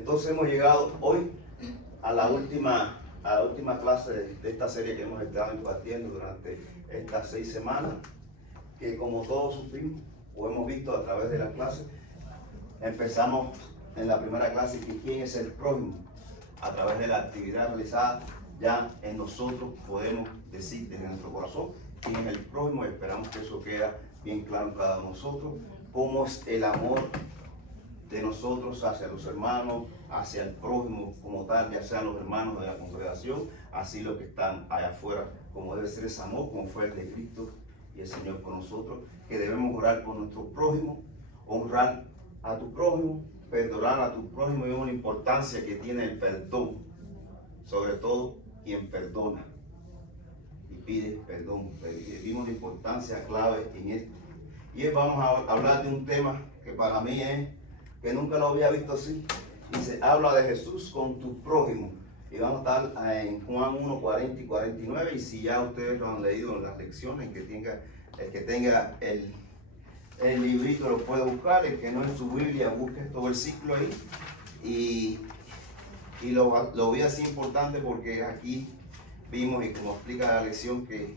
Entonces hemos llegado hoy a la última clase de esta serie que hemos estado impartiendo durante estas 6 semanas, que como todos supimos o hemos visto a través de la clase, empezamos en la primera clase que quién es el prójimo. A través de la actividad realizada ya en nosotros podemos decir desde nuestro corazón quién es el prójimo, y esperamos que eso quede bien claro en cada uno de nosotros, cómo es el amor de nosotros hacia los hermanos, hacia el prójimo como tal, ya sean los hermanos de la congregación, así los que están allá afuera, como debe ser ese amor, como fue el de Cristo y el Señor con nosotros, que debemos orar por nuestro prójimo, honrar a tu prójimo, perdonar a tu prójimo, y una importancia que tiene el perdón, sobre todo quien perdona y pide perdón. Vimos una importancia clave en esto. Y hoy vamos a hablar de un tema que para mí es que nunca lo había visto así, y se habla de Jesús con tu prójimo, y vamos a estar en Juan 1, 40 y 49, y si ya ustedes lo han leído en las lecciones, el que tenga el librito lo puede buscar, el que no en su Biblia busque estos versículos ahí, y lo vi así importante porque aquí vimos, y como explica la lección, que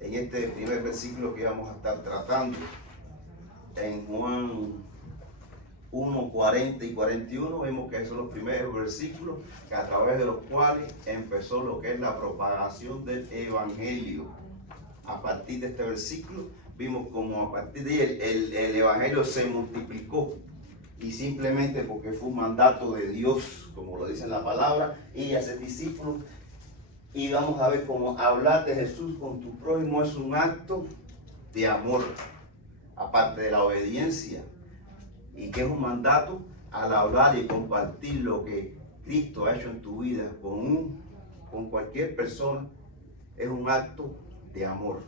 en este primer versículo que vamos a estar tratando, en Juan 1, 40 y 41, vemos que son los primeros versículos que a través de los cuales empezó lo que es la propagación del Evangelio. A partir de este versículo vimos como a partir de él el Evangelio se multiplicó, y simplemente porque fue un mandato de Dios, como lo dice en la palabra, y hacer discípulos. Y vamos a ver cómo hablar de Jesús con tu prójimo es un acto de amor, aparte de la obediencia, y que es un mandato al hablar y compartir lo que Cristo ha hecho en tu vida con cualquier persona. Es un acto de amor,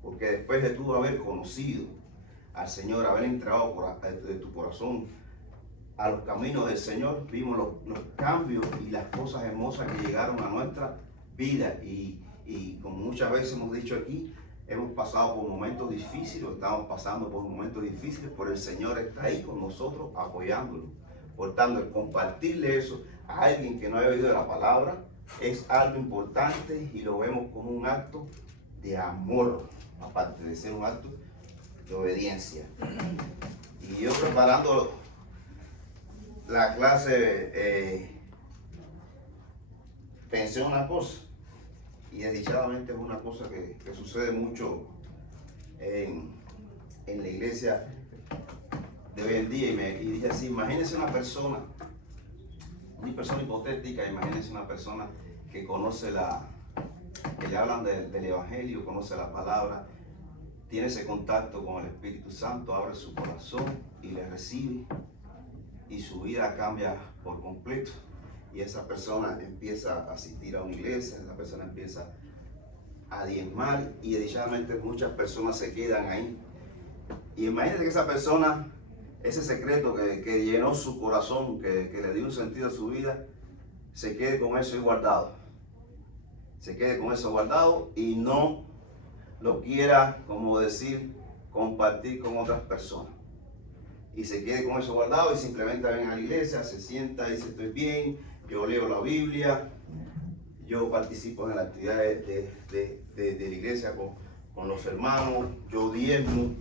porque después de tú haber conocido al Señor, haber entrado de tu corazón a los caminos del Señor, vimos los cambios y las cosas hermosas que llegaron a nuestra vida, y como muchas veces hemos dicho aquí, hemos pasado por momentos difíciles, estamos pasando por momentos difíciles, pero el Señor está ahí con nosotros apoyándolo. Por tanto, el compartirle eso a alguien que no haya oído la palabra es algo importante, y lo vemos como un acto de amor, aparte de ser un acto de obediencia. Y yo preparando la clase pensé en una cosa, y desdichadamente es una cosa que sucede mucho en la iglesia de hoy en día, y dije así: imagínense una persona hipotética, imagínense una persona que conoce que le hablan del Evangelio, conoce la palabra, tiene ese contacto con el Espíritu Santo, abre su corazón y le recibe, y su vida cambia por completo. Y esa persona empieza a asistir a una iglesia, esa persona empieza a diezmar, y desdichadamente muchas personas se quedan ahí. Y imagínense que esa persona, ese secreto que llenó su corazón, que le dio un sentido a su vida, se quede con eso guardado. Se quede con eso guardado y no lo quiera, como decir, compartir con otras personas. Y se quede con eso guardado, y simplemente ven a la iglesia, se sienta y dice: estoy bien, yo leo la Biblia, yo participo en las actividades de la iglesia con los hermanos, yo diezmo,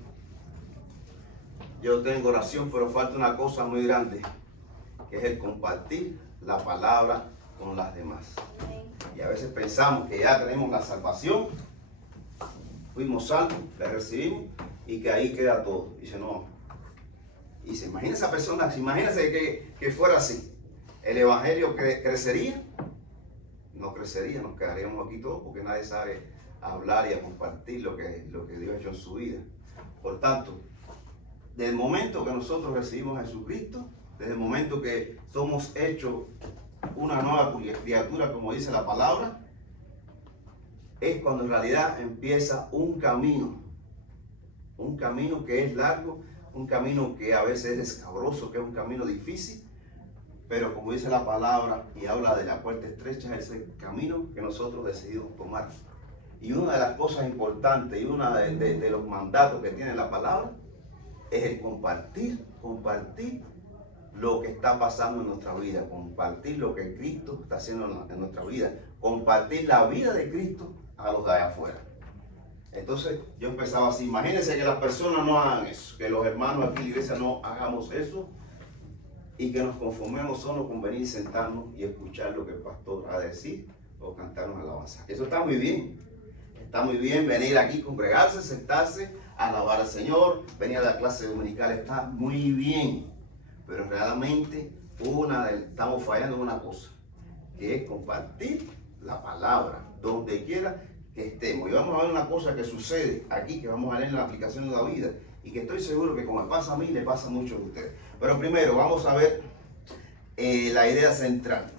yo tengo oración, pero falta una cosa muy grande, que es el compartir la palabra con las demás. Y a veces pensamos que ya tenemos la salvación, fuimos salvos, la recibimos, y que ahí queda todo. Dice: no. Y se imagina esa persona, imagínense que fuera así. ¿El Evangelio crecería? No crecería, nos quedaríamos aquí todos, porque nadie sabe hablar y a compartir lo que Dios ha hecho en su vida. Por tanto, desde el momento que nosotros recibimos a Jesucristo, desde el momento que somos hechos una nueva criatura, como dice la palabra, es cuando en realidad empieza un camino que es largo, un camino que a veces es escabroso, que es un camino difícil, pero como dice la palabra y habla de la puerta estrecha, es el camino que nosotros decidimos tomar. Y una de las cosas importantes y uno de los mandatos que tiene la palabra es el compartir lo que está pasando en nuestra vida, compartir lo que Cristo está haciendo en nuestra vida, compartir la vida de Cristo a los de allá afuera. Entonces yo empezaba así, imagínense que las personas no hagan eso, que los hermanos aquí en la iglesia no hagamos eso y que nos conformemos solo con venir, sentarnos y escuchar lo que el pastor ha de decir o cantarnos alabanza. Eso está muy bien venir aquí, congregarse, sentarse, alabar al Señor, venir a la clase dominical, está muy bien, pero realmente estamos fallando en una cosa, que es compartir la palabra donde quiera que estemos. Y vamos a ver una cosa que sucede aquí, que vamos a leer en la aplicación de la vida, y que estoy seguro que como me pasa a mí, le pasa a muchos de ustedes. Pero primero vamos a ver la idea central.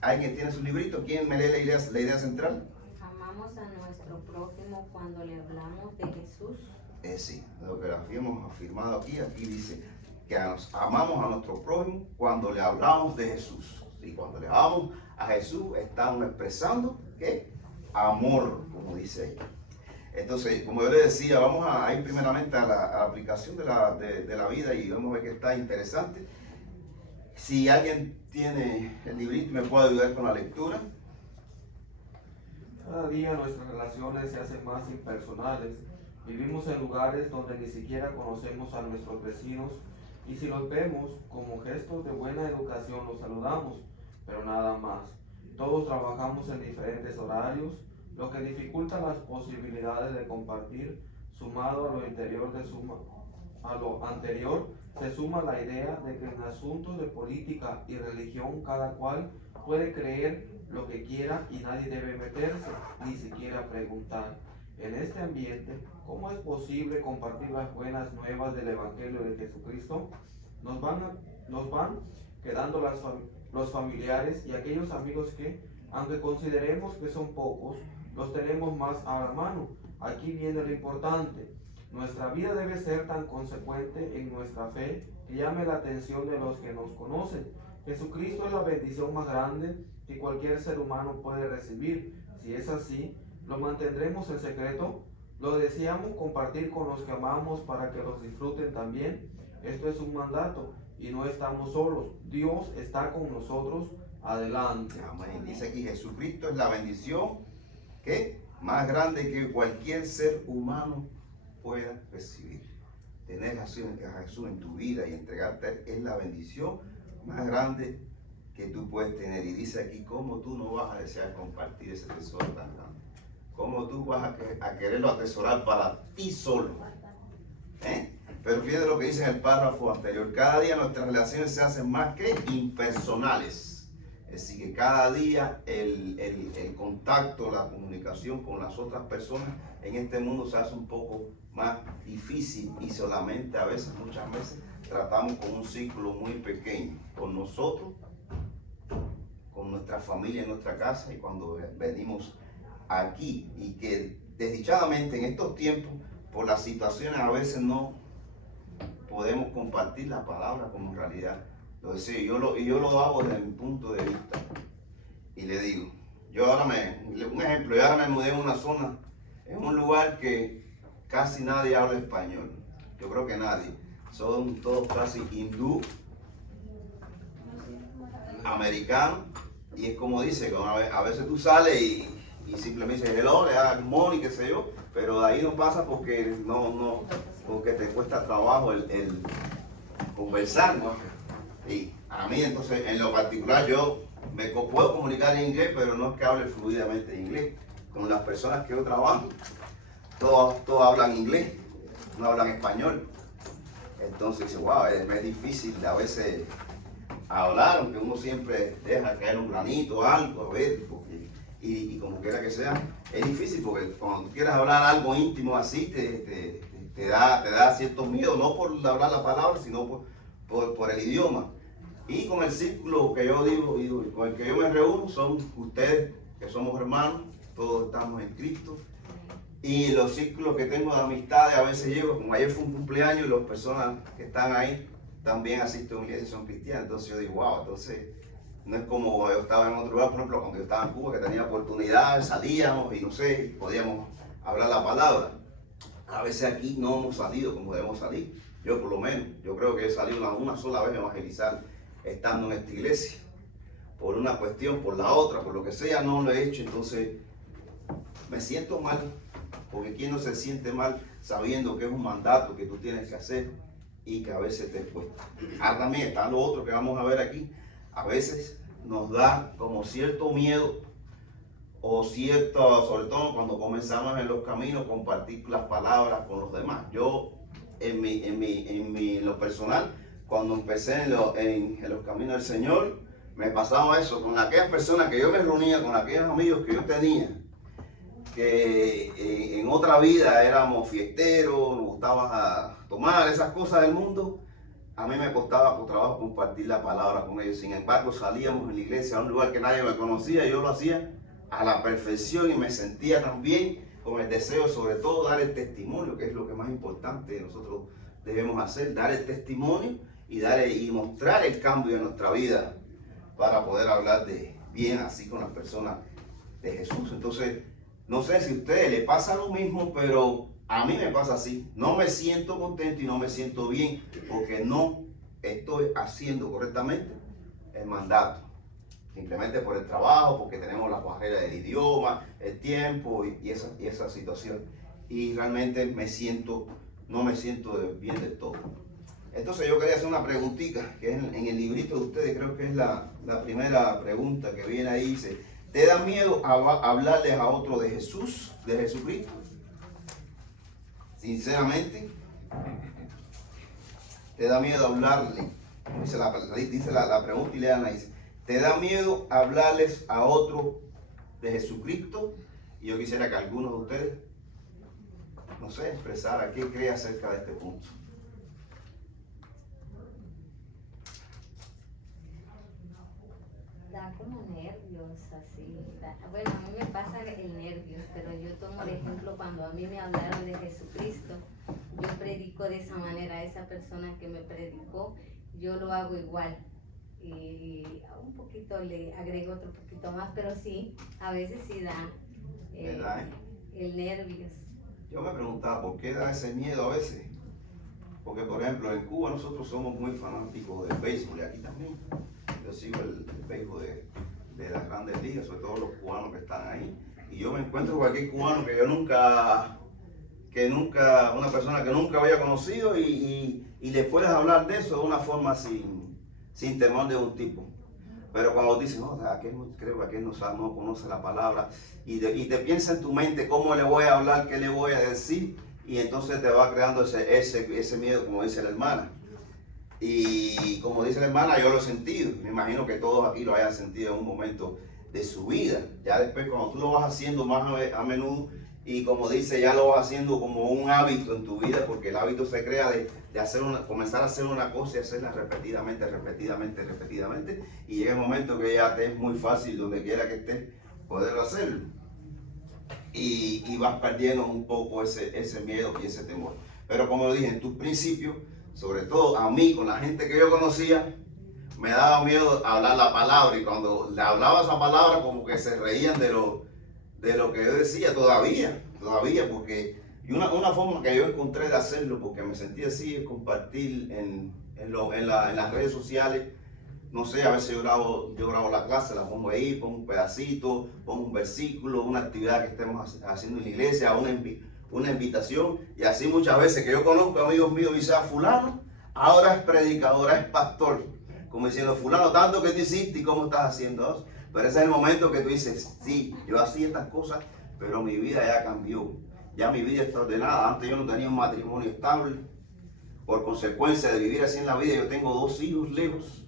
¿Alguien tiene su librito? ¿Quién me lee la idea central? Amamos a nuestro prójimo cuando le hablamos de Jesús. Sí, lo que hemos afirmado aquí dice que amamos a nuestro prójimo cuando le hablamos de Jesús. Y cuando le hablamos a Jesús, estamos expresando ¿qué? Amor, como dice ella. Entonces, como yo le decía, vamos a ir primeramente a la aplicación de la vida y vamos a ver que está interesante. Si alguien tiene el librito y me puede ayudar con la lectura. Cada día nuestras relaciones se hacen más impersonales. Vivimos en lugares donde ni siquiera conocemos a nuestros vecinos y si los vemos como gestos de buena educación los saludamos, pero nada más. Todos trabajamos en diferentes horarios, lo que dificulta las posibilidades de compartir. Sumado a lo anterior, se suma la idea de que en asuntos de política y religión cada cual puede creer lo que quiera y nadie debe meterse, ni siquiera preguntar. En este ambiente, ¿cómo es posible compartir las buenas nuevas del Evangelio de Jesucristo? Nos van quedando los familiares y aquellos amigos que, aunque consideremos que son pocos, los tenemos más a la mano. Aquí viene lo importante. Nuestra vida debe ser tan consecuente en nuestra fe que llame la atención de los que nos conocen. Jesucristo es la bendición más grande que cualquier ser humano puede recibir. Si es así, ¿lo mantendremos en secreto? ¿Lo deseamos compartir con los que amamos para que los disfruten también? Esto es un mandato y no estamos solos. Dios está con nosotros. Adelante. Amén. Dice aquí, Jesucristo es la bendición que más grande que cualquier ser humano pueda recibir. Tener a Jesús en tu vida y entregarte es la bendición más grande que tú puedes tener. Y dice aquí, ¿cómo tú no vas a desear compartir ese tesoro tan grande? ¿Cómo tú vas a quererlo atesorar para ti solo? Pero fíjate lo que dice en el párrafo anterior. Cada día nuestras relaciones se hacen más que impersonales. Es decir, que cada día el contacto, la comunicación con las otras personas en este mundo se hace un poco más difícil y solamente muchas veces, tratamos con un círculo muy pequeño, con nosotros, con nuestra familia en nuestra casa y cuando venimos aquí. Y que desdichadamente en estos tiempos, por las situaciones a veces no podemos compartir la palabra como en realidad. Entonces, yo lo hago desde mi punto de vista. Y le digo, yo ahora me mudé en una zona, en un lugar que casi nadie habla español. Yo creo que nadie. Son todos casi hindú, americanos. Y es como dice, que a veces tú sales y simplemente dices hello, le das morning, qué sé yo. Pero de ahí no pasa porque porque te cuesta trabajo el conversar, ¿no? Y a mí entonces, en lo particular, yo me puedo comunicar en inglés, pero no es que hable fluidamente inglés. Con las personas que yo trabajo, todos hablan inglés, no hablan español. Entonces, wow, es difícil a veces hablar, aunque uno siempre deja caer un granito, algo, a ver, y como quiera que sea, es difícil porque cuando tú quieres hablar algo íntimo así, te da cierto miedo, no por hablar la palabra, sino por el idioma. Y con el círculo que yo digo, con el que yo me reúno, son ustedes que somos hermanos, todos estamos en Cristo. Y los círculos que tengo de amistades, a veces llego, como ayer fue un cumpleaños y las personas que están ahí también asisten a una iglesia y son cristianas. Entonces yo digo, wow, entonces no es como yo estaba en otro lugar, por ejemplo, cuando yo estaba en Cuba, que tenía oportunidades, salíamos y no sé, podíamos hablar la palabra. A veces aquí no hemos salido como debemos salir. Yo por lo menos, yo creo que he salido una sola vez a evangelizar estando en esta iglesia. Por una cuestión, por la otra, por lo que sea, no lo he hecho. Entonces me siento mal, porque ¿quién no se siente mal sabiendo que es un mandato que tú tienes que hacer y que a veces te cuesta? Ahora también está lo otro que vamos a ver aquí. A veces nos da como cierto miedo o cierto, sobre todo cuando comenzamos en los caminos, compartir las palabras con los demás. Yo, en lo personal, cuando empecé en los caminos del Señor, me pasaba eso con aquellas personas que yo me reunía, con aquellos amigos que yo tenía, que en otra vida éramos fiesteros, nos gustaba tomar esas cosas del mundo. A mí me costaba por trabajo compartir la palabra con ellos. Sin embargo, salíamos en la iglesia a un lugar que nadie me conocía y yo lo hacía a la perfección y me sentía también con el deseo, sobre todo, dar el testimonio, que es lo que más importante nosotros debemos hacer, dar el testimonio y mostrar el cambio en nuestra vida para poder hablar de bien así con las personas de Jesús. Entonces, no sé si a ustedes les pasa lo mismo, pero a mí me pasa así. No me siento contento y no me siento bien porque no estoy haciendo correctamente el mandato. Simplemente por el trabajo, porque tenemos la barrera del idioma, el tiempo y esa situación. Y realmente no me siento bien del todo. Entonces yo quería hacer una preguntita, que es en el librito de ustedes, creo que es la primera pregunta que viene ahí. Dice, ¿te da miedo hablarles a otro de Jesús, de Jesucristo? Sinceramente, ¿te da miedo hablarle? Dice la pregunta y leanla, dice, ¿te da miedo hablarles a otro de Jesucristo? Y yo quisiera que algunos de ustedes, no sé, expresara qué cree acerca de este punto. Da como nervios, así. Bueno, a mí me pasa el nervios, pero yo tomo de ejemplo cuando a mí me hablaron de Jesucristo. Yo predico de esa manera a esa persona que me predicó, yo lo hago igual. Y un poquito le agrego otro poquito más, pero sí, a veces sí da el nervios. Yo me preguntaba, ¿por qué da ese miedo a veces? Porque, por ejemplo, en Cuba nosotros somos muy fanáticos del béisbol y aquí también. Yo sigo el béisbol de las grandes ligas, sobre todo los cubanos que están ahí. Y yo me encuentro con cualquier cubano que yo nunca, una persona que nunca había conocido y le puedes hablar de eso de una forma sin temor de un tipo. Pero cuando dices, no, creo que aquel no conoce la palabra y te piensa en tu mente cómo le voy a hablar, qué le voy a decir, y entonces te va creando ese miedo, como dice la hermana. Y como dice la hermana, yo lo he sentido. Me imagino que todos aquí lo hayan sentido en un momento de su vida. Ya después, cuando tú lo vas haciendo más a menudo, y como dice, ya lo vas haciendo como un hábito en tu vida, porque el hábito se crea de comenzar a hacer una cosa y hacerla repetidamente, y llega el momento que ya te es muy fácil, donde quiera que estés, poder hacerlo. Y vas perdiendo un poco ese miedo y ese temor. Pero como lo dije en tus principios, sobre todo a mí, con la gente que yo conocía, me daba miedo hablar la palabra, y cuando le hablaba esa palabra como que se reían de lo que yo decía todavía, porque una forma que yo encontré de hacerlo, porque me sentía así, es compartir en las redes sociales. No sé, a veces yo grabo la clase, la pongo ahí, pongo un pedacito, pongo un versículo, una actividad que estemos haciendo en la iglesia, una invitación, y así muchas veces que yo conozco amigos míos y sea fulano, ahora es predicador, es pastor, como diciendo, fulano, tanto que tú hiciste y cómo estás haciendo eso. Pero ese es el momento que tú dices, sí, yo hacía estas cosas, pero mi vida ya cambió, ya mi vida está ordenada. Antes yo no tenía un matrimonio estable, por consecuencia de vivir así en la vida, yo tengo 2 hijos lejos,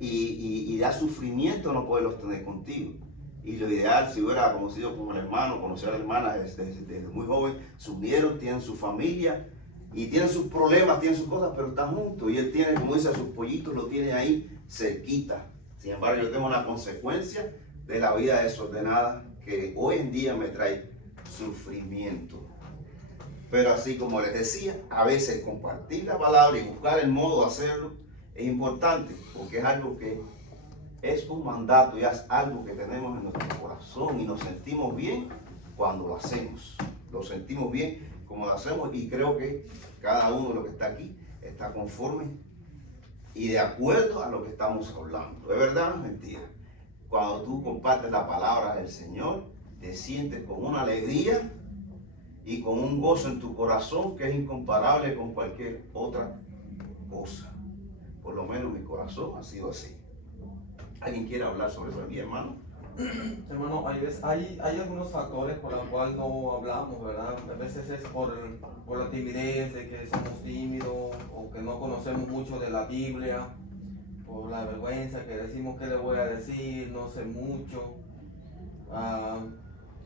y da sufrimiento no poderlos tener contigo. Y lo ideal, si hubiera conocido como el hermano, conocer a la hermana desde muy joven, se unieron, tienen su familia y tienen sus problemas, tienen sus cosas, pero están juntos. Y él tiene, como dice, sus pollitos, lo tiene ahí cerquita. Sin embargo, yo tengo la consecuencia de la vida desordenada que hoy en día me trae sufrimiento. Pero así como les decía, a veces compartir la palabra y buscar el modo de hacerlo es importante, porque es algo que es un mandato y es algo que tenemos en nuestro corazón y nos sentimos bien cuando lo hacemos. Lo sentimos bien como lo hacemos, y creo que cada uno de los que está aquí está conforme y de acuerdo a lo que estamos hablando. ¿Es verdad o es mentira? Cuando tú compartes la palabra del Señor, te sientes con una alegría y con un gozo en tu corazón que es incomparable con cualquier otra cosa. Por lo menos mi corazón ha sido así. ¿Alguien quiere hablar sobre eso aquí, hermano? Hermano, hay algunos factores por los cuales no hablamos, ¿verdad? A veces es por la timidez, de que somos tímidos o que no conocemos mucho de la Biblia, por la vergüenza que decimos qué le voy a decir, no sé mucho.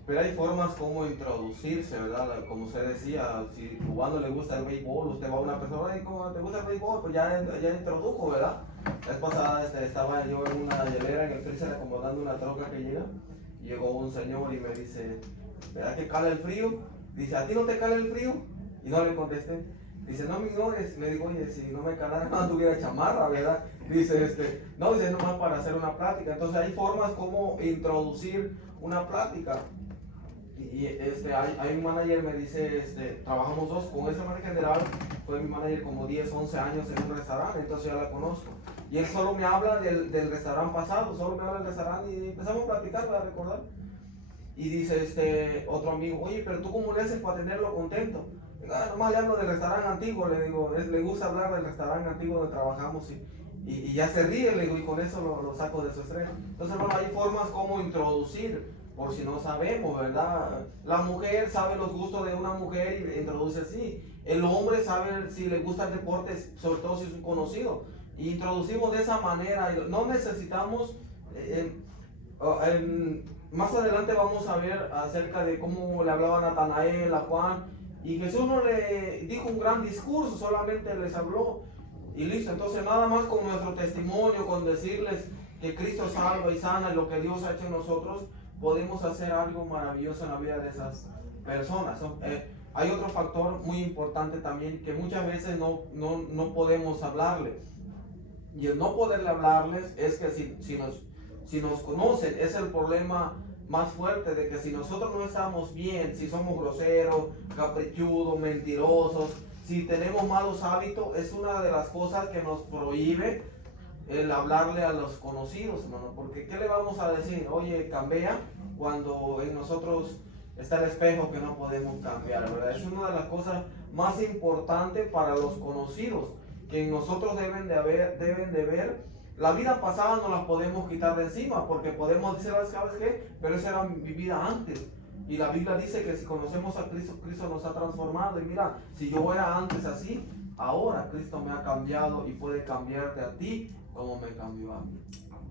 Pero hay formas como introducirse, ¿verdad? Como usted decía, si a cubano le gusta el béisbol, usted va a una persona y como te gusta el béisbol, pues ya introdujo, ¿verdad? La vez pasada estaba yo en una hielera en el freezer acomodando una troca que llega. Llegó un señor y me dice, ¿verdad que cala el frío? Dice, ¿a ti no te cala el frío? Y no le contesté. Dice, no me ignores. Me digo, oye, si no me calara, no tuviera chamarra, ¿verdad? Dice, no, dice, nomás para hacer una plática. Entonces hay formas como introducir una plática. Y hay un manager, me dice, trabajamos dos con ese manager general, fue mi manager como 10, 11 años en un restaurante, entonces ya la conozco. Y él solo me habla del restaurante pasado, solo me habla del restaurante y empezamos a platicar para recordar. Y dice otro amigo, oye, pero tú cómo le haces para tenerlo contento. Nomás le hablo del restaurante antiguo, le digo, le gusta hablar del restaurante antiguo donde trabajamos y ya se ríe, le digo, y con eso lo saco de su estrés. Entonces, bueno, hay formas como introducir, por si no sabemos, ¿verdad? La mujer sabe los gustos de una mujer y introduce así. El hombre sabe si le gusta el deporte, sobre todo si es un conocido. Y introducimos de esa manera. No necesitamos... más adelante vamos a ver acerca de cómo le hablaba a Natanael, a Juan. Y Jesús no le dijo un gran discurso, solamente les habló. Y listo, entonces nada más con nuestro testimonio, con decirles que Cristo salva y sana, lo que Dios ha hecho en nosotros, podemos hacer algo maravilloso en la vida de esas personas. Hay otro factor muy importante también que muchas veces no podemos hablarle. Y el no poderle hablarles es que si nos conocen, es el problema más fuerte, de que si nosotros no estamos bien, si somos groseros, caprichudos, mentirosos, si tenemos malos hábitos, es una de las cosas que nos prohíbe el hablarle a los conocidos, hermano, porque ¿qué le vamos a decir? Oye, cambia, cuando en nosotros está el espejo que no podemos cambiar, ¿verdad? Es una de las cosas más importantes para los conocidos, que en nosotros deben de ver. La vida pasada no la podemos quitar de encima, porque podemos decir, ¿sabes qué? Pero esa era mi vida antes. Y la Biblia dice que si conocemos a Cristo, Cristo nos ha transformado. Y mira, si yo era antes así, ahora Cristo me ha cambiado y puede cambiarte a ti como me cambió a mí.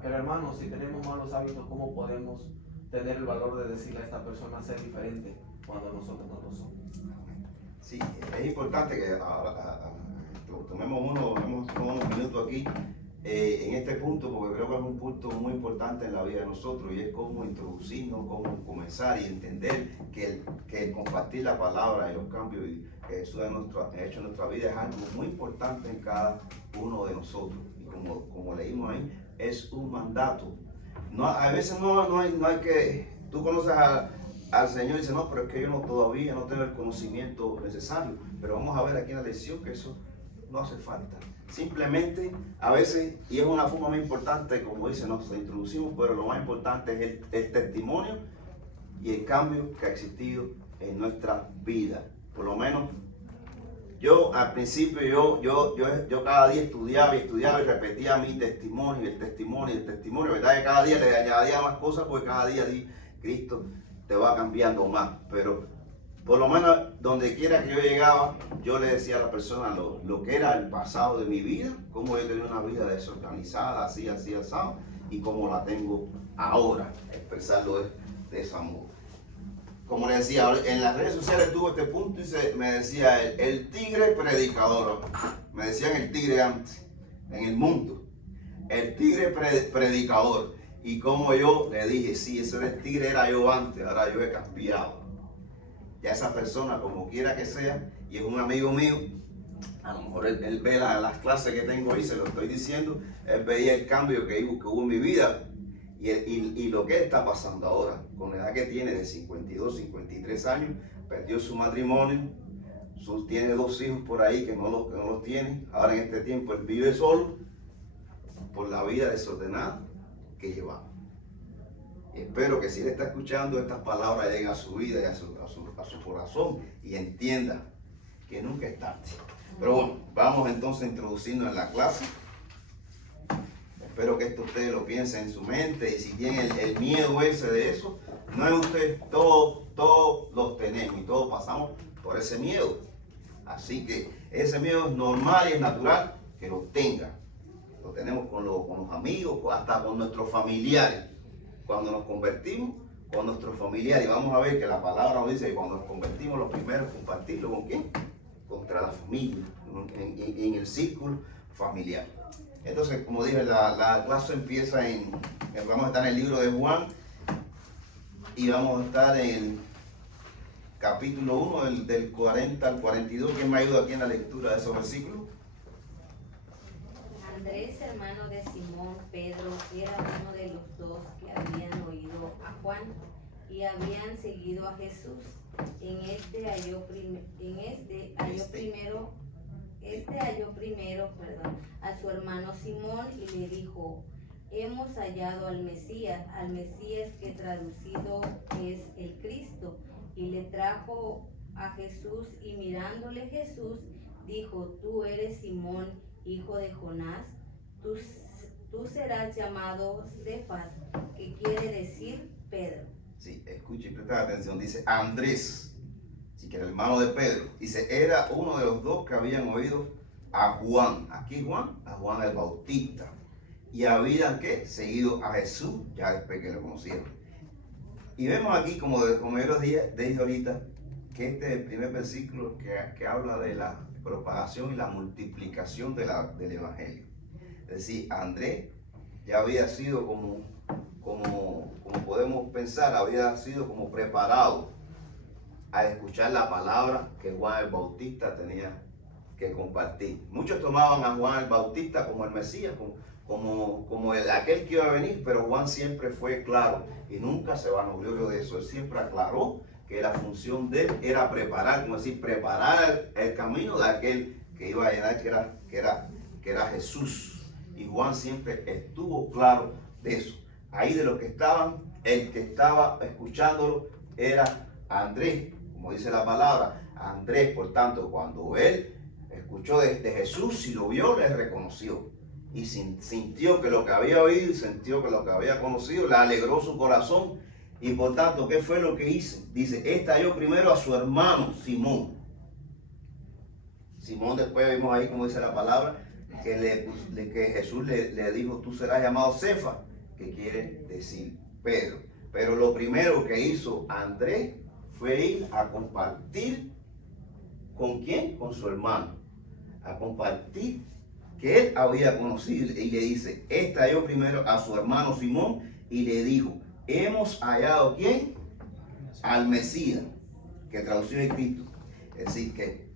Pero hermanos, si tenemos malos hábitos, ¿cómo podemos tener el valor de decirle a esta persona ser diferente cuando nosotros no lo somos? Sí, es importante que tomemos unos minutos aquí en este punto, porque creo que es un punto muy importante en la vida de nosotros, y es cómo introducirnos, cómo comenzar y entender que el compartir la palabra y los cambios que Jesús ha hecho en nuestra vida es algo muy importante en cada uno de nosotros. Y como leímos ahí, es un mandato. A veces no hay que... Tú conoces al Señor y dices, no, pero es que yo todavía no tengo el conocimiento necesario. Pero vamos a ver aquí en la lección que eso no hace falta. Simplemente, a veces, y es una forma muy importante, como dice, nos introducimos, pero lo más importante es el testimonio y el cambio que ha existido en nuestra vida. Por lo menos, yo al principio, yo cada día estudiaba y repetía mi testimonio, y el testimonio, ¿verdad? Que cada día le añadía más cosas, porque cada día Cristo te va cambiando más. Pero por lo menos donde quiera que yo llegaba, yo le decía a la persona lo que era el pasado de mi vida, cómo yo tenía una vida desorganizada, así, asado, y cómo la tengo ahora, expresarlo de esa modo. Como le decía, en las redes sociales tuvo este punto y me decía el tigre predicador. Me decían el tigre antes, en el mundo. El tigre predicador. Y como yo le dije, sí, ese era el tigre, era yo antes, ahora yo he cambiado. Ya esa persona, como quiera que sea, y es un amigo mío, a lo mejor él ve las clases que tengo ahí, se lo estoy diciendo, él veía el cambio que hubo en mi vida. Y lo que está pasando ahora, con la edad que tiene de 52, 53 años, perdió su matrimonio, tiene 2 hijos por ahí que no los tiene. Ahora en este tiempo él vive solo por la vida desordenada que llevamos. Y espero que si él está escuchando estas palabras lleguen a su vida y a su corazón y entienda que nunca es tarde. Pero bueno, vamos entonces a introducirnos en la clase. Espero que esto ustedes lo piensen en su mente, y si tienen el miedo ese de eso, no es usted, todos los tenemos y todos pasamos por ese miedo. Así que ese miedo es normal y es natural que lo tenga. Lo tenemos con los amigos, hasta con nuestros familiares. Cuando nos convertimos, con nuestros familiares. Y vamos a ver que la palabra nos dice que cuando nos convertimos, lo primero es compartirlo ¿con quién? Contra la familia, en el círculo familiar. Entonces, como dije, la clase empieza vamos a estar en el libro de Juan y vamos a estar en el capítulo 1, del 40 al 42. ¿Quién me ayuda aquí en la lectura de esos versículos? Andrés, hermano de Simón Pedro, era uno de los dos que habían oído a Juan y habían seguido a Jesús. Halló primero a su hermano Simón y le dijo: hemos hallado al Mesías que traducido es el Cristo. Y le trajo a Jesús, y mirándole Jesús dijo: tú eres Simón, hijo de Jonás, tú serás llamado Cefas, que quiere decir Pedro. Sí, escuche y presta atención. Dice Andrés, que era el hermano de Pedro. Dice, era uno de los dos que habían oído a Juan. Aquí Juan, a Juan el Bautista. Y habían ¿qué? Seguido a Jesús, ya después que lo conocieron. Y vemos aquí, como yo les dije ahorita, que este es el primer versículo que habla de la propagación y la multiplicación del Evangelio. Es decir, Andrés ya había sido como podemos pensar, había sido como preparado a escuchar la palabra que Juan el Bautista tenía que compartir. Muchos tomaban a Juan el Bautista como el Mesías, como aquel que iba a venir, pero Juan siempre fue claro y nunca se vanaglorió de eso. Él siempre aclaró que la función de él era preparar, preparar el camino de aquel que iba a llegar, que era Jesús. Y Juan siempre estuvo claro de eso. Ahí de los que estaban, el que estaba escuchándolo era Andrés, como dice la palabra, Andrés. Por tanto, cuando él escuchó de Jesús y lo vio, le reconoció. Y sintió que lo que había oído, sintió que lo que había conocido, le alegró su corazón. Y por tanto, ¿qué fue lo que hizo? Dice, halló primero a su hermano Simón. Simón, después vemos ahí, como dice la palabra, que Jesús le dijo, tú serás llamado Cefas, que quiere decir Pedro. Pero lo primero que hizo Andrés fue ir a compartir. ¿Con quién? Con su hermano. A compartir que él había conocido. Y le dice, halló primero a su hermano Simón y le dijo, hemos hallado ¿quién? Al Mesías, que tradució el Cristo. Es decir, que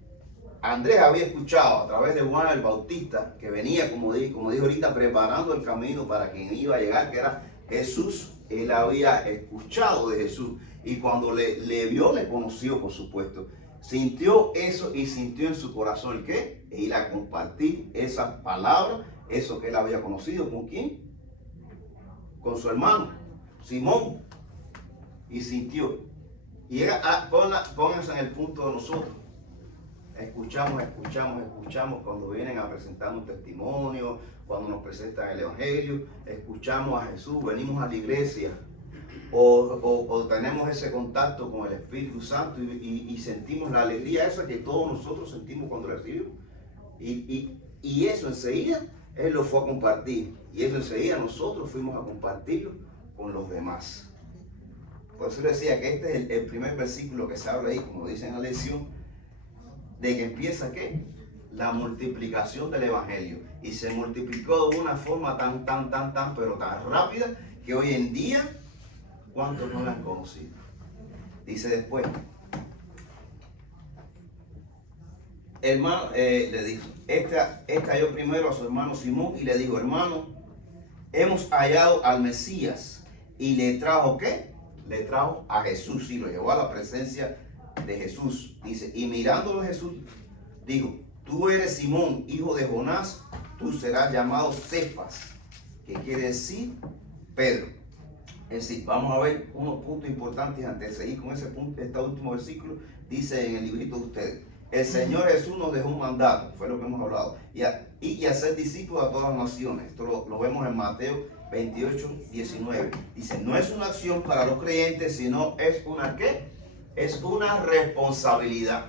Andrés había escuchado a través de Juan el Bautista, que venía, como dijo ahorita, preparando el camino para quien iba a llegar, que era Jesús. Él había escuchado de Jesús y cuando le vio, le conoció, por supuesto. Sintió eso y sintió en su corazón ¿qué? Ir a compartir esas palabras, eso que él había conocido. ¿Con quién? Con su hermano Simón. Y sintió. Y pónganse en el punto de nosotros. Escuchamos cuando vienen a presentar un testimonio, cuando nos presentan el Evangelio, escuchamos a Jesús, venimos a la iglesia o tenemos ese contacto con el Espíritu Santo y sentimos la alegría esa que todos nosotros sentimos cuando recibimos. Y eso enseguida Él lo fue a compartir y eso enseguida nosotros fuimos a compartirlo con los demás. Por eso decía que este es el primer versículo que se habla ahí, como dice en la lección, de que empieza ¿qué? La multiplicación del Evangelio. Y se multiplicó de una forma pero tan rápida que hoy en día, ¿cuántos no la han conocido? Dice después, hermano, le dijo, halló primero a su hermano Simón y le dijo, hermano, hemos hallado al Mesías. Y le trajo ¿qué? Le trajo a Jesús y lo llevó a la presencia de Jesús. Dice, y mirándolo Jesús dijo, tú eres Simón, hijo de Jonás, tú serás llamado Cefas, ¿Qué quiere decir Pedro? Es decir, vamos a ver unos puntos importantes antes de seguir con ese punto. Este último versículo dice en el librito de ustedes: el Señor Jesús nos dejó un mandato, fue lo que hemos hablado, y a ser discípulos a todas las naciones. Esto lo vemos en Mateo 28, 19. Dice, no es una acción para los creyentes, sino es una ¿qué? Es una responsabilidad.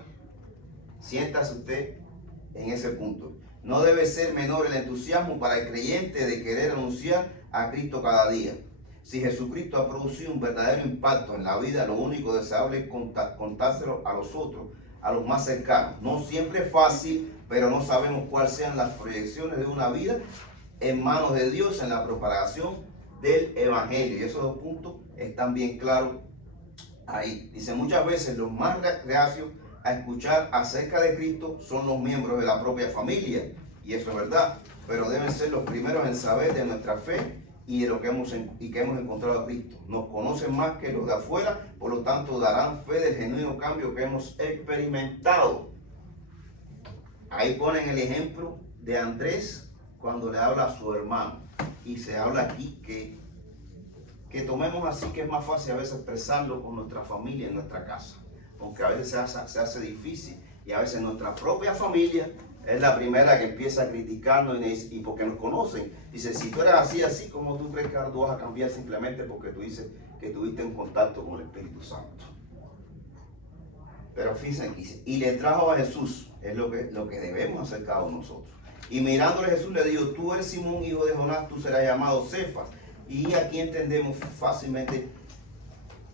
Siéntase usted en ese punto. No debe ser menor el entusiasmo para el creyente de querer anunciar a Cristo cada día. Si Jesucristo ha producido un verdadero impacto en la vida, lo único deseable es contárselo a los otros, a los más cercanos. No siempre es fácil, pero no sabemos cuáles sean las proyecciones de una vida en manos de Dios en la propagación del Evangelio. Y esos dos puntos están bien claros ahí. Dice, muchas veces los más reacios a escuchar acerca de Cristo son los miembros de la propia familia, y eso es verdad, pero deben ser los primeros en saber de nuestra fe y de lo que hemos encontrado a Cristo. Nos conocen más que los de afuera, por lo tanto darán fe del genuino cambio que hemos experimentado. Ahí ponen el ejemplo de Andrés cuando le habla a su hermano, y se habla aquí que tomemos así, que es más fácil a veces expresarlo con nuestra familia en nuestra casa, aunque a veces se hace difícil, y a veces nuestra propia familia es la primera que empieza a criticarnos y porque nos conocen. Dice, si tú eres así, ¿cómo tú crees que ahora tú vas a cambiar simplemente porque tú dices que tuviste un contacto con el Espíritu Santo? Pero fíjense, dice, y le trajo a Jesús, es lo que debemos hacer cada uno de nosotros. Y mirándole Jesús le dijo, tú eres Simón, hijo de Jonás, tú serás llamado Cefas. Y aquí entendemos fácilmente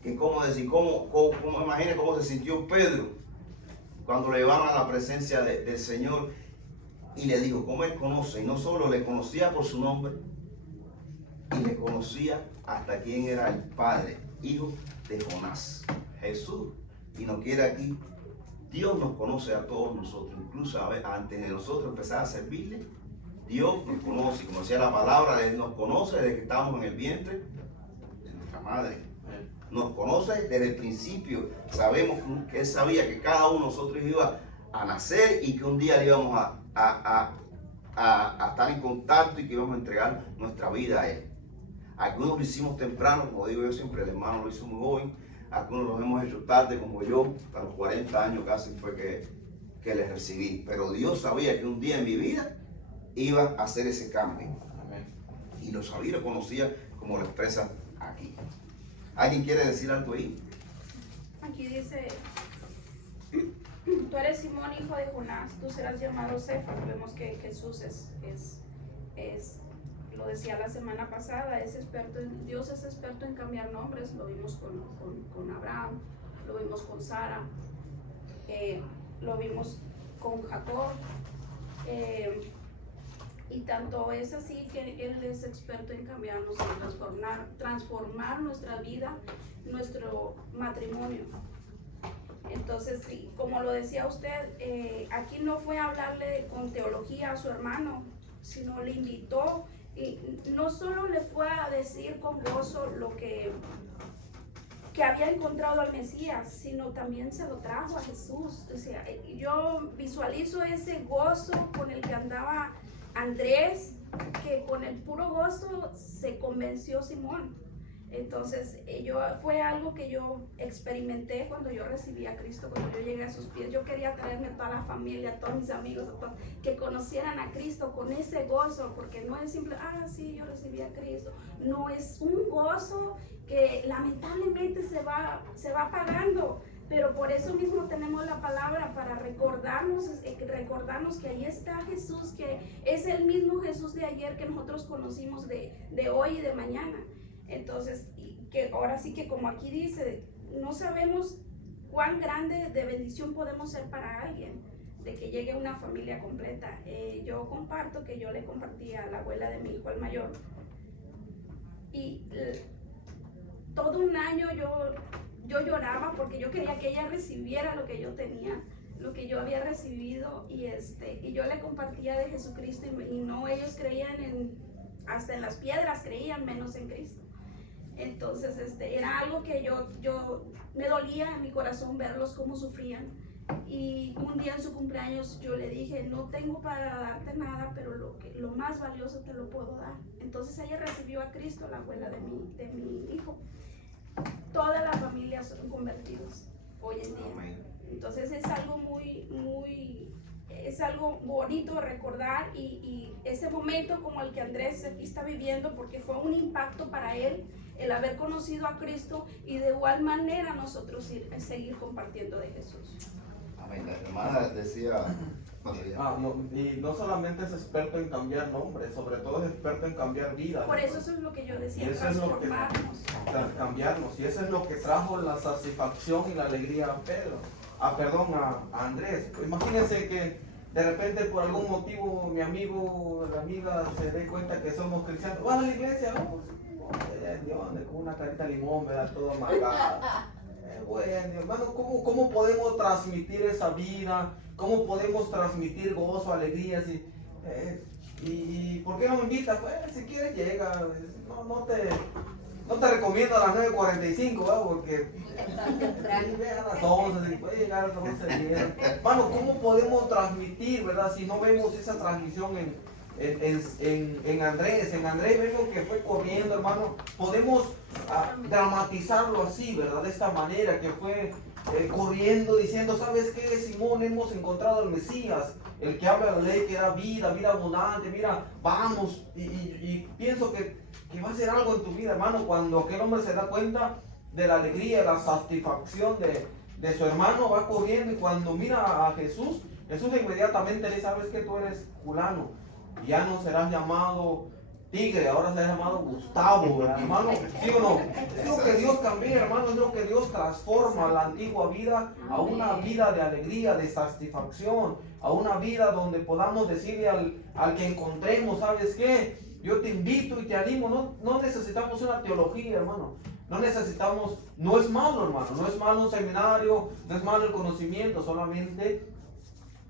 que imagine cómo se sintió Pedro cuando le llevaron a la presencia del Señor, y le dijo cómo él conoce, y no solo le conocía por su nombre, y le conocía hasta quién era el Padre, hijo de Jonás, Jesús. Y nos quiere aquí, Dios nos conoce a todos nosotros, incluso antes de nosotros empezar a servirle, Dios nos conoce, como decía la palabra, Él nos conoce desde que estábamos en el vientre de nuestra madre. Nos conoce desde el principio. Sabemos que Él sabía que cada uno de nosotros iba a nacer y que un día le íbamos a estar en contacto y que íbamos a entregar nuestra vida a Él. Algunos lo hicimos temprano, como digo yo siempre, el hermano lo hizo muy joven. Algunos lo hemos hecho tarde, como yo, hasta los 40 años casi fue que les recibí. Pero Dios sabía que un día en mi vida iba a hacer ese cambio. Y lo sabía y lo conocía, como lo expresa aquí. ¿Alguien quiere decir algo ahí? Aquí dice, tú eres Simón, hijo de Jonás, tú serás llamado Cefas. Vemos que Jesús lo decía la semana pasada, Dios es experto en cambiar nombres. Lo vimos con Abraham, lo vimos con Sara, lo vimos con Jacob. Y tanto es así que Él es experto en cambiarnos, en transformar nuestra vida, nuestro matrimonio. Entonces, sí, como lo decía usted, aquí no fue a hablarle con teología a su hermano, sino le invitó, y no solo le fue a decir con gozo lo que había encontrado al Mesías, sino también se lo trajo a Jesús. O sea, yo visualizo ese gozo con el que andaba Andrés, que con el puro gozo se convenció Simón. Entonces, fue algo que yo experimenté cuando yo recibí a Cristo, cuando yo llegué a sus pies. Yo quería traerme a toda la familia, a todos mis amigos, a todos, que conocieran a Cristo con ese gozo, porque no es simple, sí, yo recibí a Cristo. No, es un gozo que lamentablemente se va apagando. Pero por eso mismo tenemos la palabra para recordarnos que ahí está Jesús, que es el mismo Jesús de ayer que nosotros conocimos de hoy y de mañana. Entonces, que ahora sí que como aquí dice, no sabemos cuán grande de bendición podemos ser para alguien, de que llegue una familia completa. Yo comparto que yo le compartí a la abuela de mi hijo el mayor, y todo un año yo lloraba porque yo quería que ella recibiera lo que yo tenía, lo que yo había recibido, y yo le compartía de Jesucristo, y no, ellos creían hasta en las piedras creían, menos en Cristo. Entonces era algo que yo me dolía en mi corazón verlos cómo sufrían. Y un día en su cumpleaños yo le dije, no tengo para darte nada, pero lo más valioso te lo puedo dar. Entonces ella recibió a Cristo, la abuela de mi hijo. Toda la familia son convertidos hoy en día. Amén. Entonces es algo es algo bonito recordar y ese momento como el que Andrés está viviendo, porque fue un impacto para él el haber conocido a Cristo y de igual manera nosotros seguir compartiendo de Jesús. Amén. La hermana decía, Y no solamente es experto en cambiar nombres, sobre todo es experto en cambiar vidas. Por eso es lo que yo decía, Y eso es lo que cambiarnos. Y eso es lo que trajo la satisfacción y la alegría a Pedro. A Andrés. Imagínense que de repente por algún motivo mi amigo, la amiga se dé cuenta que somos cristianos. ¡Va a la iglesia! ¡Vamos! Dios, con una carita de limón, ¿verdad? Todo amargado. Bueno, hermano, ¿cómo podemos transmitir esa vida? ¿Cómo podemos transmitir gozo, alegría? ¿Y por qué no me invitas? Pues si quieres llega. No te recomiendo a las 9:45, ¿verdad? Porque llega a las 11, puede llegar a las 11:10. Hermano, ¿cómo podemos transmitir, verdad? Si no vemos esa transmisión en Andrés. En Andrés vemos que fue corriendo, hermano. Podemos dramatizarlo así, ¿verdad? De esta manera, que fue corriendo diciendo, ¿sabes qué, Simón? Hemos encontrado al Mesías, el que habla la ley, que da vida abundante. Mira, vamos. Y pienso que va a ser algo en tu vida, hermano, cuando aquel hombre se da cuenta de la alegría, la satisfacción de su hermano, va corriendo, y cuando mira a Jesús inmediatamente le dice, ¿sabes qué? Tú eres fulano, ya no serás llamado Tigre, ahora serás llamado Gustavo, ¿verdad, hermano? ¿Sí o no? Es lo que Dios cambia, hermano, es lo que Dios transforma la antigua vida a una vida de alegría, de satisfacción, a una vida donde podamos decirle al que encontremos, ¿sabes qué? Yo te invito y te animo. No necesitamos una teología, hermano. No es malo, hermano, no es malo un seminario, no es malo el conocimiento, solamente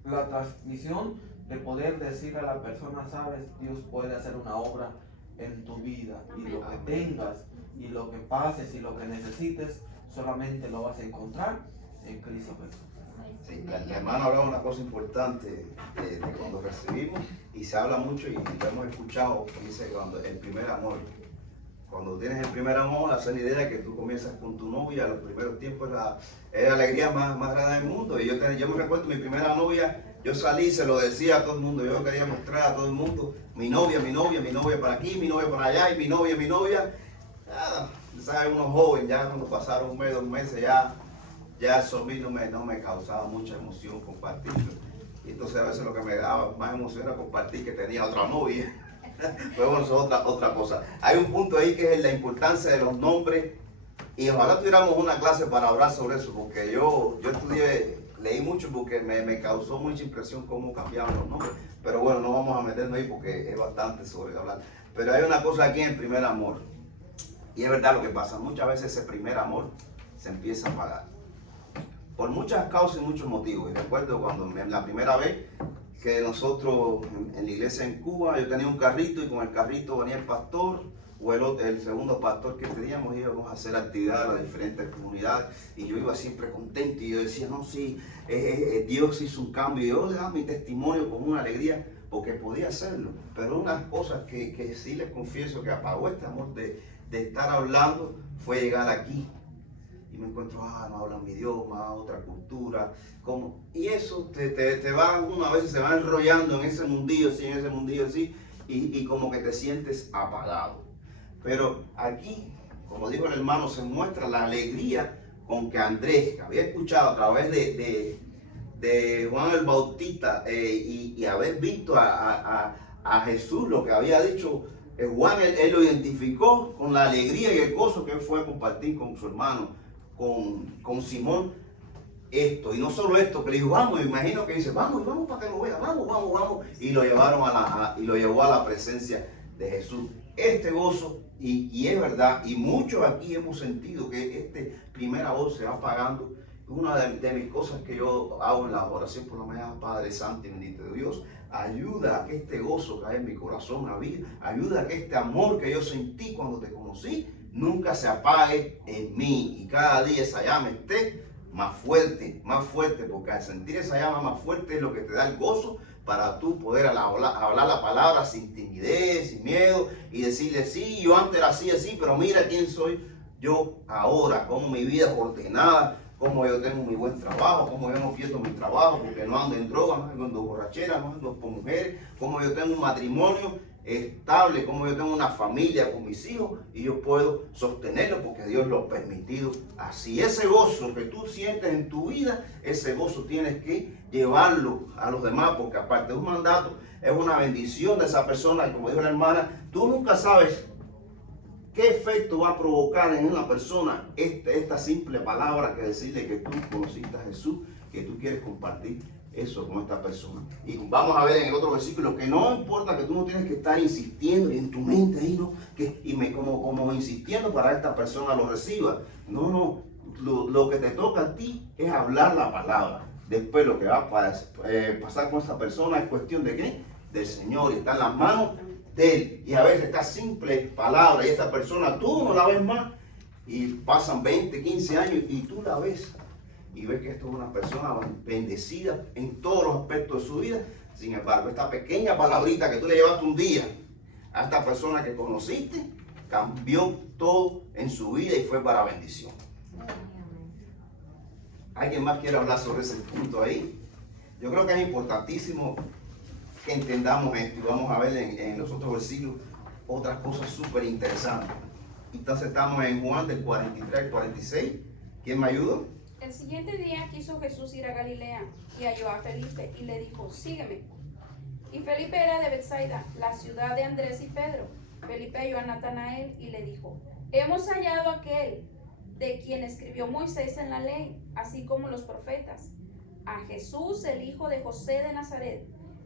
la transmisión de poder decir a la persona, sabes, Dios puede hacer una obra en tu vida, y lo que tengas, y lo que pases, y lo que necesites, solamente lo vas a encontrar en Cristo Jesús. Sí, la hermana hablaba una cosa importante de cuando recibimos, y se habla mucho y lo hemos escuchado, dice cuando el primer amor. Cuando tienes el primer amor, hacer la idea de que tú comienzas con tu novia, los primeros tiempos es la alegría más grande del mundo. Y yo me recuerdo mi primera novia, yo salí, se lo decía a todo el mundo, yo quería mostrar a todo el mundo, mi novia para aquí, mi novia para allá, y mi novia. ¿Sabes? Unos jóvenes, ya cuando pasaron un mes, 2 meses, ya eso a mí no me causaba mucha emoción compartirlo. Y entonces a veces lo que me daba más emoción era compartir que tenía otra novia. Pero bueno, eso es otra cosa. Hay un punto ahí que es la importancia de los nombres, y ojalá tuviéramos una clase para hablar sobre eso, porque yo leí mucho porque me causó mucha impresión cómo cambiaban los nombres. Pero bueno, no vamos a meternos ahí porque es bastante sobre hablar. Pero hay una cosa aquí en el primer amor, y es verdad lo que pasa, muchas veces ese primer amor se empieza a apagar por muchas causas y muchos motivos. Y recuerdo cuando la primera vez que nosotros en la iglesia en Cuba, yo tenía un carrito, y con el carrito venía el pastor o el segundo pastor que teníamos, íbamos a hacer actividades a las diferentes comunidades, y yo iba siempre contento, y yo decía, no, sí, Dios hizo un cambio, y yo le daba mi testimonio con una alegría, porque podía hacerlo. Pero una de las cosas que sí les confieso que apagó este amor de estar hablando fue llegar aquí. Y me encuentro, no hablan mi idioma, otra cultura, ¿cómo? Y eso te va, uno a veces se va enrollando en ese mundillo así, y como que te sientes apagado. Pero aquí, como dijo el hermano, se muestra la alegría con que Andrés, que había escuchado a través de Juan el Bautista, y haber visto a Jesús, lo que había dicho Juan, él lo identificó con la alegría y el gozo que él fue a compartir con su hermano, con Simón, esto. Y no solo esto, que le dijo, vamos, imagino que dice, vamos para que lo vea, vamos, y lo llevaron y lo llevó a la presencia de Jesús. Este gozo, y es verdad, y muchos aquí hemos sentido que este primer amor se va apagando. Una de mis cosas que yo hago en la oración por la mañana, Padre Santo y bendito de Dios, ayuda a que este gozo que hay en mi corazón, ayuda a que este amor que yo sentí cuando te conocí nunca se apague en mí, y cada día esa llama esté más fuerte, porque al sentir esa llama más fuerte es lo que te da el gozo para tú poder hablar la palabra sin timidez, sin miedo y decirle, sí, yo antes era así, pero mira quién soy yo ahora, cómo mi vida es ordenada, cómo yo tengo mi buen trabajo, cómo yo no pierdo mi trabajo, porque no ando en droga, no ando en borrachera, no ando con mujeres, cómo yo tengo un matrimonio estable, cómo yo tengo una familia con mis hijos y yo puedo sostenerlo porque Dios lo ha permitido así. Ese gozo que tú sientes en tu vida, ese gozo tienes que llevarlo a los demás, porque aparte de un mandato, es una bendición de esa persona, y como dijo la hermana, tú nunca sabes qué efecto va a provocar en una persona esta simple palabra que decirle que tú conociste a Jesús, que tú quieres compartir eso con esta persona. Y vamos a ver en el otro versículo que no importa, que tú no tienes que estar insistiendo y en tu mente ahí, ¿no? Como insistiendo para que esta persona lo reciba. No, lo que te toca a ti es hablar la palabra. Después lo que va a pasar con esta persona es cuestión de ¿qué? Del Señor, y está en las manos de Él. Y a veces esta simple palabra y esta persona tú no la ves más y pasan 20, 15 años y tú la ves y ves que esto es una persona bendecida en todos los aspectos de su vida. Sin embargo, esta pequeña palabrita que tú le llevaste un día a esta persona que conociste, cambió todo en su vida y fue para bendición. ¿Alguien más quiere hablar sobre ese punto ahí? Yo creo que es importantísimo que entendamos esto, y vamos a ver en los otros versículos otras cosas súper interesantes. Entonces estamos en Juan del 43 al 46. ¿Quién me ayuda? El siguiente día quiso Jesús ir a Galilea y halló a Felipe y le dijo, sígueme. Y Felipe era de Betsaida, la ciudad de Andrés y Pedro. Felipe halló a Natanael y le dijo, hemos hallado a aquel de quien escribió Moisés en la ley, así como los profetas, a Jesús, el hijo de José de Nazaret.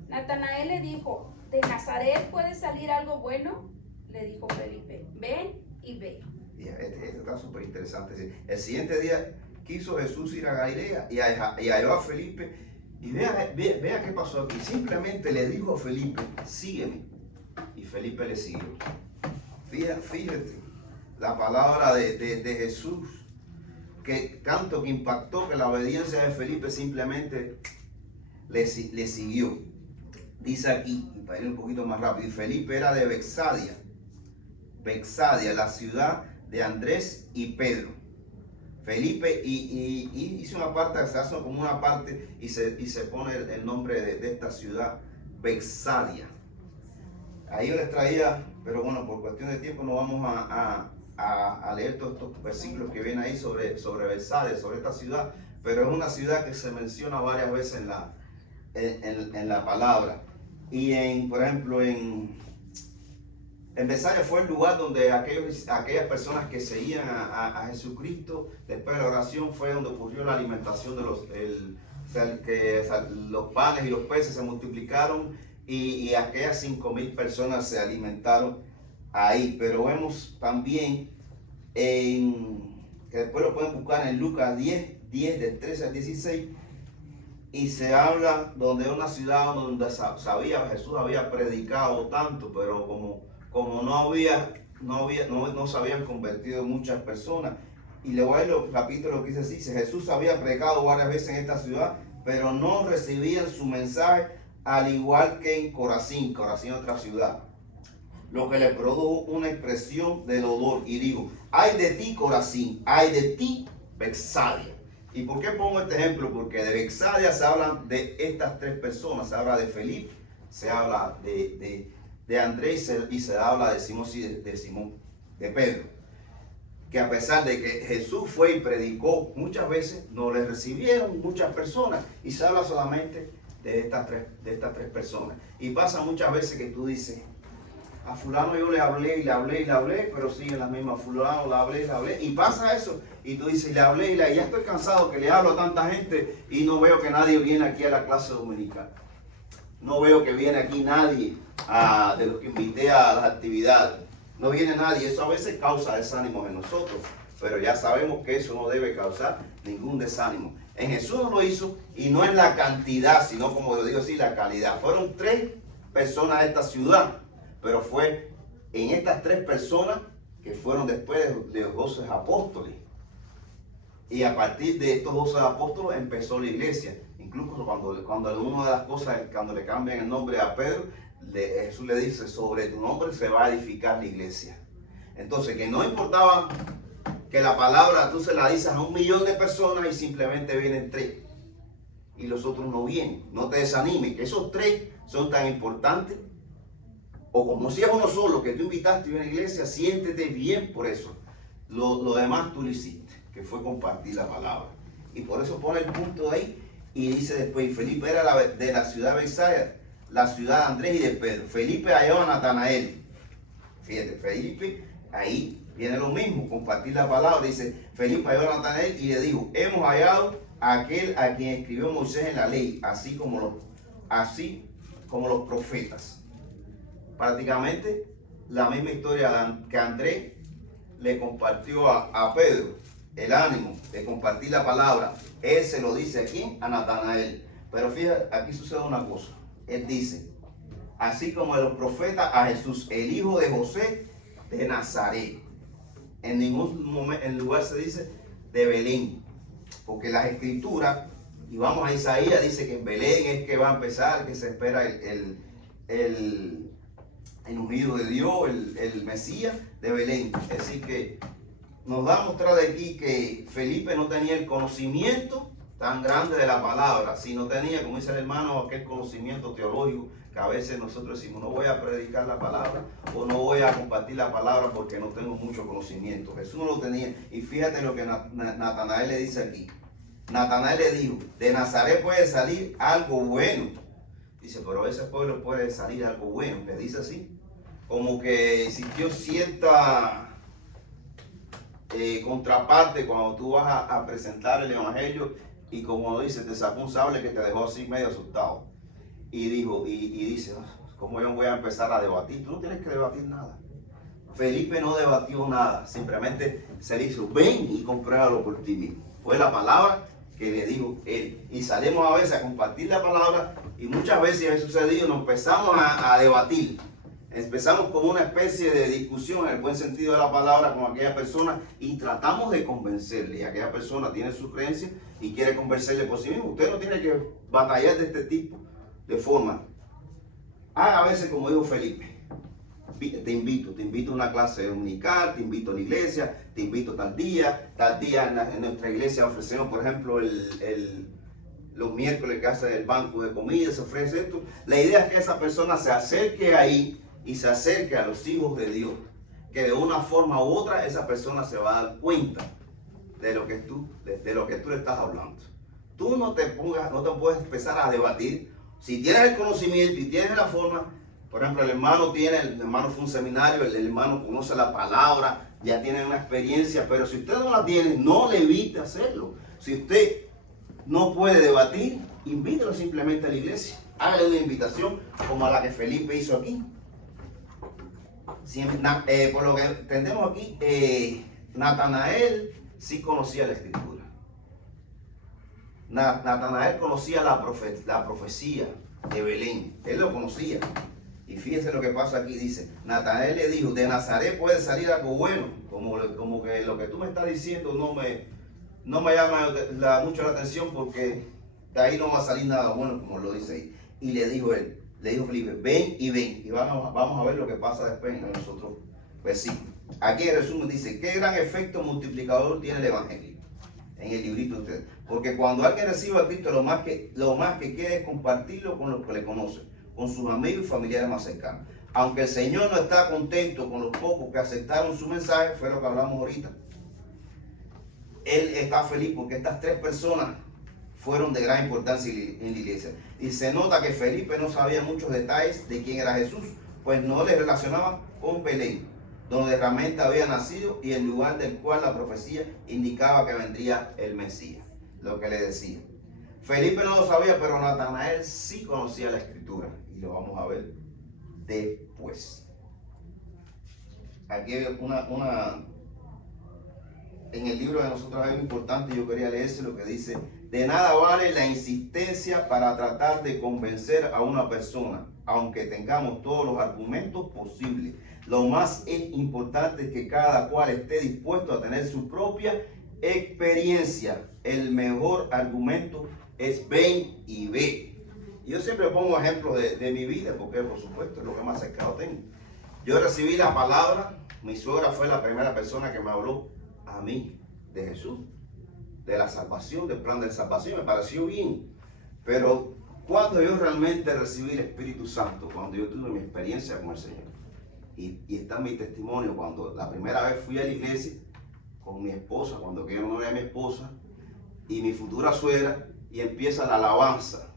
Natanael le dijo, ¿de Nazaret puede salir algo bueno? Le dijo Felipe, ven y ve. Este está súper interesante. El siguiente día quiso Jesús ir a Galilea y halló a Felipe. Y vea qué pasó aquí. Simplemente le dijo a Felipe, sígueme. Y Felipe le siguió. Fíjate la palabra de Jesús, que tanto que impactó que la obediencia de Felipe simplemente le siguió. Dice aquí, y para ir un poquito más rápido, y Felipe era de Betsaida, la ciudad de Andrés y Pedro. Felipe y hizo una parte, se hace como una parte y se pone el nombre de esta ciudad, Betsaida. Ahí yo les traía, pero bueno, por cuestión de tiempo no vamos a leer todos estos versículos que vienen ahí sobre Betsaida, sobre esta ciudad, pero es una ciudad que se menciona varias veces en la palabra. Y por ejemplo, en Betsaida fue el lugar donde aquellas personas que seguían a Jesucristo, después de la oración, fue donde ocurrió la alimentación de los panes y los peces se multiplicaron y aquellas 5,000 personas se alimentaron ahí. Pero vemos también que después lo pueden buscar en Lucas 10, del 13 al 16, y se habla donde una ciudad donde Jesús había predicado tanto, pero como no se habían convertido muchas personas. Y le voy a leer los capítulos que dice: Jesús había predicado varias veces en esta ciudad, pero no recibían su mensaje, al igual que en Corazín, otra ciudad, lo que le produjo una expresión de dolor, y digo, ay de ti Corazín, ay de ti Betsaida. ¿Y por qué pongo este ejemplo? Porque de Betsaida se habla de estas tres personas, se habla de Felipe, se habla de Andrés y se habla de Simón, de Pedro, que a pesar de que Jesús fue y predicó muchas veces, no le recibieron muchas personas, y se habla solamente de estas tres personas. Y pasa muchas veces que tú dices, a fulano yo le hablé, pero siguen las mismas. Fulano le hablé, y pasa eso, y tú dices, le hablé, ya estoy cansado que le hablo a tanta gente y no veo que nadie viene aquí a la clase dominical. No veo que viene aquí nadie de los que invité a las actividades. No viene nadie. Eso a veces causa desánimo en nosotros, pero ya sabemos que eso no debe causar ningún desánimo. En Jesús lo hizo, y no en la cantidad, sino, como lo digo así, la calidad. Fueron 3 personas de esta ciudad, pero fue en estas 3 personas que fueron después de los 12 apóstoles. Y a partir de estos 12 apóstoles empezó la iglesia. Incluso cuando una de las cosas, cuando le cambian el nombre a Pedro, Jesús le dice, sobre tu nombre se va a edificar la iglesia. Entonces, que no importaba que la palabra tú se la dices a 1 millón de personas y simplemente vienen 3 y los otros no vienen. No te desanimes, que esos 3 son tan importantes. O como si es uno solo que tú invitaste a una iglesia, siéntete bien por eso. Lo demás tú lo hiciste, que fue compartir la palabra. Y por eso pone el punto ahí y dice después, y Felipe era de la ciudad de Bethsaida, la ciudad de Andrés y de Pedro. Felipe halló a Natanael. Fíjate, Felipe, ahí viene lo mismo, compartir la palabra. Dice, Felipe halló a Natanael y le dijo, hemos hallado a aquel a quien escribió Moisés en la ley, así como los profetas. Prácticamente la misma historia que Andrés le compartió a Pedro, el ánimo de compartir la palabra. Él se lo dice aquí a Natanael. Pero fíjate, aquí sucede una cosa. Él dice, así como de los profetas, a Jesús, el hijo de José de Nazaret. En ningún momento, en lugar se dice de Belén, porque las escrituras, y vamos a Isaías, dice que en Belén es que va a empezar, que se espera el ungido de Dios, el Mesías de Belén. Es decir que nos da a mostrar de aquí que Felipe no tenía el conocimiento tan grande de la palabra, sino tenía, como dice el hermano, aquel conocimiento teológico que a veces nosotros decimos, no voy a predicar la palabra o no voy a compartir la palabra porque no tengo mucho conocimiento. Jesús no lo tenía. Y fíjate lo que Natanael le dice aquí. Natanael le dijo, de Nazaret puede salir algo bueno. Dice, pero ese pueblo puede salir algo bueno. Le dice así, como que existió cierta contraparte cuando tú vas a presentar el evangelio y como dice, te sacó un sable que te dejó así medio asustado. Y dijo, y dice, ¿cómo yo voy a empezar a debatir? Tú no tienes que debatir nada. Felipe no debatió nada, simplemente se le hizo, ven y compruébalo por ti mismo. Fue la palabra que le dijo él. Y salimos a veces a compartir la palabra y muchas veces ha sucedido, nos empezamos a debatir. Empezamos como una especie de discusión en el buen sentido de la palabra con aquella persona y tratamos de convencerle. Y aquella persona tiene su creencia y quiere convencerle por sí mismo. Usted no tiene que batallar de este tipo de forma. Haga a veces como dijo Felipe. Te invito a una clase dominical, te invito a la iglesia, te invito tal día en nuestra iglesia ofrecemos, por ejemplo, los miércoles que hace el banco de comida, se ofrece esto. La idea es que esa persona se acerque ahí y se acerque a los hijos de Dios, que de una forma u otra esa persona se va a dar cuenta de lo que tú le estás hablando. Tú no te puedes empezar a debatir. Si tienes el conocimiento y tienes la forma, por ejemplo, el hermano fue a un seminario, el hermano conoce la palabra, ya tiene una experiencia, pero si usted no la tiene, no le evite hacerlo. Si usted no puede debatir, invítelo simplemente a la iglesia. Hágale una invitación como a la que Felipe hizo aquí. Por lo que entendemos aquí, Natanael sí conocía la escritura. Natanael conocía la profecía de Belén. Él lo conocía. Y fíjense lo que pasa aquí. Dice, Natanael le dijo, de Nazaret puede salir algo bueno. Como que lo que tú me estás diciendo no me llama mucho la atención porque de ahí no va a salir nada bueno, como lo dice ahí. Y le dijo Felipe, ven. Y vamos a ver lo que pasa después en los otros versículos. Aquí en resumen dice, qué gran efecto multiplicador tiene el evangelio en el librito de ustedes. Porque cuando alguien recibe a Cristo, lo más que quiere es compartirlo con los que le conocen, con sus amigos y familiares más cercanos. Aunque el Señor no está contento con los pocos que aceptaron su mensaje, fue lo que hablamos ahorita. Él está feliz porque estas 3 personas fueron de gran importancia en la iglesia. Y se nota que Felipe no sabía muchos detalles de quién era Jesús, pues no le relacionaba con Belén, donde realmente había nacido y el lugar del cual la profecía indicaba que vendría el Mesías, lo que le decía. Felipe no lo sabía, pero Natanael sí conocía la escritura y lo vamos a ver después. Aquí hay en el libro de nosotros hay algo importante, yo quería leerse lo que dice, de nada vale la insistencia para tratar de convencer a una persona, aunque tengamos todos los argumentos posibles. Lo más importante es que cada cual esté dispuesto a tener su propia experiencia, el mejor argumento es ven y ve. Yo siempre pongo ejemplos de mi vida, porque por supuesto es lo que más cercano tengo. Yo recibí la palabra, mi suegra fue la primera persona que me habló a mí de Jesús, de la salvación, del plan de salvación, me pareció bien. Pero cuando yo realmente recibí el Espíritu Santo, cuando yo tuve mi experiencia con el Señor, y está mi testimonio, cuando la primera vez fui a la iglesia con mi esposa, cuando yo no era mi esposa, y mi futura suegra, y empieza la alabanza,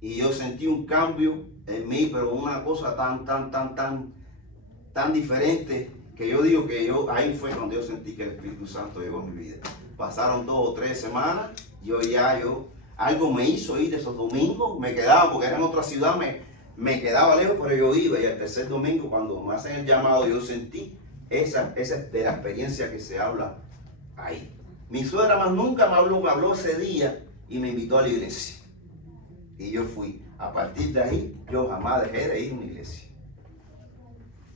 y yo sentí un cambio en mí, pero una cosa tan diferente, que yo digo que ahí fue cuando yo sentí que el Espíritu Santo llegó a mi vida. Pasaron 2 o 3 semanas, algo me hizo ir esos domingos, me quedaba, porque era en otra ciudad, me quedaba lejos, pero yo iba, y el tercer domingo, cuando me hacen el llamado, yo sentí esa de la experiencia que se habla ahí. Mi suegra más nunca me habló ese día y me invitó a la iglesia. Y yo fui. A partir de ahí, yo jamás dejé de ir a una iglesia.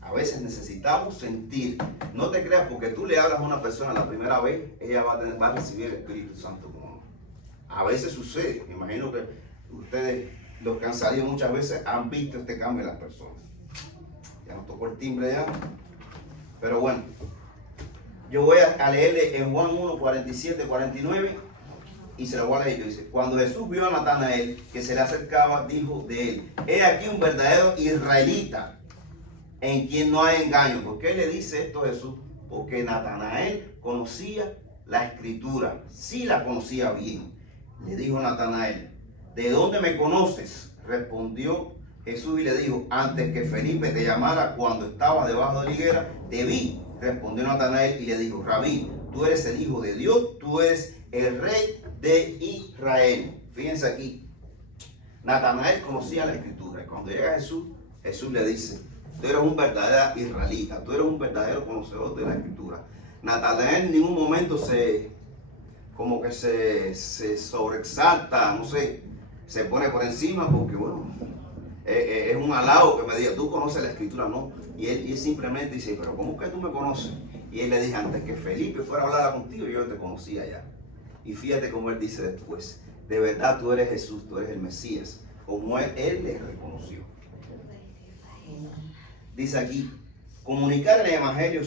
A veces necesitamos sentir, no te creas, porque tú le hablas a una persona la primera vez, ella va a recibir el Espíritu Santo como a veces sucede. Me imagino que ustedes, los que han salido muchas veces, han visto este cambio en las personas. Ya nos tocó el timbre ya. Pero bueno, yo voy a leerle en Juan 1, 47, 49 y se lo voy a leer. Dice: cuando Jesús vio a Natanael que se le acercaba, dijo de él: he aquí un verdadero israelita en quien no hay engaño. ¿Por qué le dice esto a Jesús? Porque Natanael conocía la escritura, sí la conocía bien. Le dijo Natanael: ¿de dónde me conoces? Respondió Jesús y le dijo: antes que Felipe te llamara, cuando estaba debajo de la higuera, te vi. Respondió Natanael y le dijo: Rabí, tú eres el Hijo de Dios, tú eres el Rey de Israel. Fíjense aquí, Natanael conocía la escritura, y cuando llega Jesús, Jesús le dice: tú eres un verdadero israelita, tú eres un verdadero conocedor de la escritura. Natanael en ningún momento se sobreexalta, no sé, se pone por encima, porque bueno, es un halago que me diga: tú conoces la escritura, no. Y él simplemente dice: pero ¿cómo que tú me conoces? Y él le dice: antes que Felipe fuera a hablar contigo, yo te conocía ya. Y fíjate cómo él dice después: de verdad tú eres Jesús, tú eres el Mesías, como él le reconoció. Dice aquí: comunicar el evangelio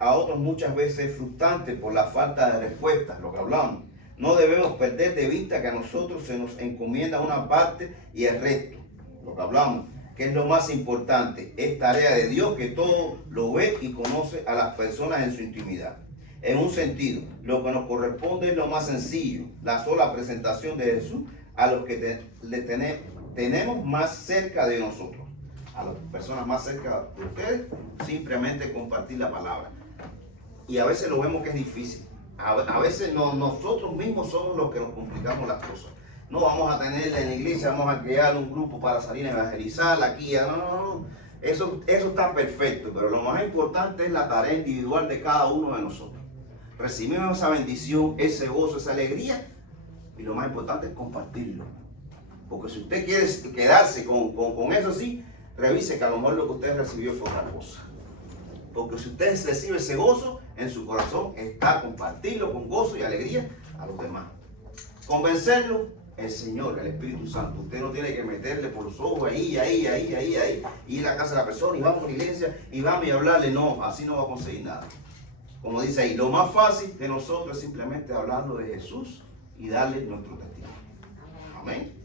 a otros muchas veces es frustrante por la falta de respuestas, lo que hablamos. No debemos perder de vista que a nosotros se nos encomienda una parte y el resto, lo que hablamos, que es lo más importante. Es tarea de Dios, que todo lo ve y conoce a las personas en su intimidad. En un sentido, lo que nos corresponde es lo más sencillo: la sola presentación de Jesús a los que tenemos más cerca de nosotros. A las personas más cerca de ustedes, simplemente compartir la palabra. Y a veces lo vemos que es difícil. A veces nosotros mismos somos los que nos complicamos las cosas. No vamos a tener en la iglesia, vamos a crear un grupo para salir a evangelizar aquí. No. Eso está perfecto, pero lo más importante es la tarea individual de cada uno de nosotros. Recibimos esa bendición, ese gozo, esa alegría, y lo más importante es compartirlo. Porque si usted quiere quedarse con eso así, revise que a lo mejor lo que usted recibió fue otra cosa. Porque si usted recibe ese gozo en su corazón, está compartirlo con gozo y alegría a los demás. Convencerlo, el Señor, el Espíritu Santo. Usted no tiene que meterle por los ojos ahí, ir a la casa de la persona y vamos a la iglesia y vamos a hablarle. No, así no va a conseguir nada. Como dice ahí, lo más fácil de nosotros es simplemente hablarlo de Jesús y darle nuestro testimonio. Amén.